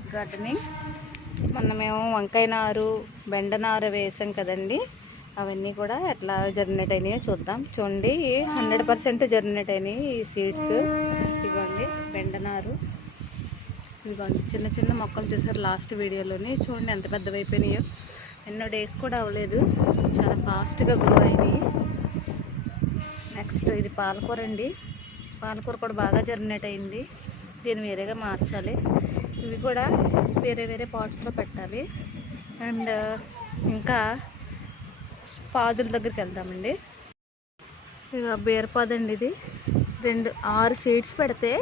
Terrace gardening. మొన్న మేము వంకాయ నారు బెండ నారు వేసాం కదండి, అవన్నీ కూడా ఎట్లా జర్మినేట్ అయినాయో చూద్దాం. చూడండి 100% జర్మినేట్ అయినాయి ఈ సీడ్స్. ఇదిగోండి బెండ నారు, ఇదిగోండి చిన్న చిన్న మొక్కలు చూసారు లాస్ట్ వీడియోలోని. చూడండి ఎంత పెద్దవి అయిపోయినాయో, ఎన్నో డేస్ కూడా అవ్వలేదు, చాలా ఫాస్ట్గా గ్రో అయినాయి. నెక్స్ట్ ఇది పాలకూర అండి, పాలకూర కూడా బాగా జర్మినేట్ అయింది. దీన్ని వేరేగా మార్చాలి, ఇవి కూడా వేరే వేరే పాట్స్లో పెట్టాలి. అండ్ ఇంకా పాదుల దగ్గరికి వెళ్దామండి. ఇక బీరపాదు అండి, ఇది 6 సీడ్స్ పెడితే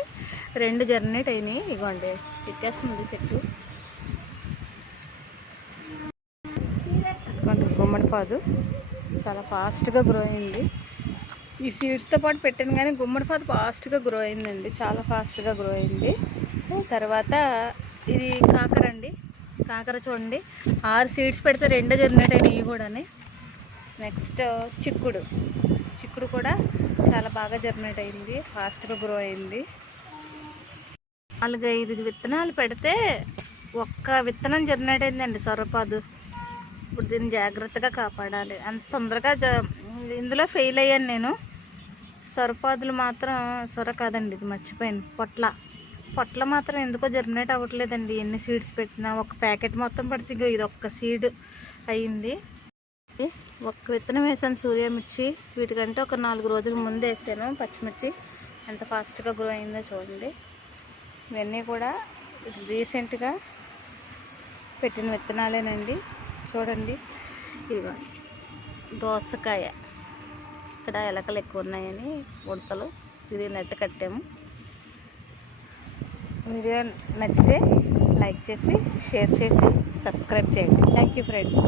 2 జర్మినేట్ అయినాయి. ఇవ్వండి ఎక్కేస్తుంది చెట్టు. గుమ్మడి పాదు చాలా ఫాస్ట్గా గ్రో అయింది. ఈ సీడ్స్తో పాటు పెట్టాను కానీ గుమ్మడి పాదు ఫాస్ట్గా గ్రో అయిందండి, చాలా ఫాస్ట్గా గ్రో అయింది. తర్వాత ఇది కాకర అండి, కాకర చూడండి 6 సీడ్స్ పెడితే 2 జర్మినేట్ అయినాయి కూడా. నెక్స్ట్ చిక్కుడు కూడా చాలా బాగా జర్మినేట్ అయింది, ఫాస్ట్గా గ్రో అయింది. 4-5 విత్తనాలు పెడితే ఒక్క విత్తనం జర్మినేట్ అయిందండి సొరపాదు. ఇప్పుడు దీన్ని జాగ్రత్తగా కాపాడాలి. అంత తొందరగా ఇందులో ఫెయిల్ అయ్యాను నేను. సొరపాదులు మాత్రం, సొర కాదండి ఇది మర్చిపోయాను, పొట్ల మాత్రం ఎందుకో జర్మినేట్ అవ్వట్లేదండి. ఎన్ని సీడ్స్ పెట్టినా ఒక ప్యాకెట్ మొత్తం పడితే ఇది ఒక్క సీడ్ అయ్యింది. ఒక్క విత్తనం వేసాను సూర్యమిర్చి, వీటికంటే ఒక 4 రోజుల ముందు వేసాను పచ్చిమిర్చి. ఎంత ఫాస్ట్గా గ్రో అయిందో చూడండి. ఇవన్నీ కూడా రీసెంట్గా పెట్టిన విత్తనాలేనండి. చూడండి ఇదిగో దోసకాయ, ఇక్కడ ఎలకలు ఎక్కువ ఉన్నాయని ఉడతలు, ఇది నెట్ కట్టాము. వీడియో నచ్చితే లైక్ చేసి, షేర్ చేసి, సబ్స్క్రైబ్ చేయండి. Thank you friends.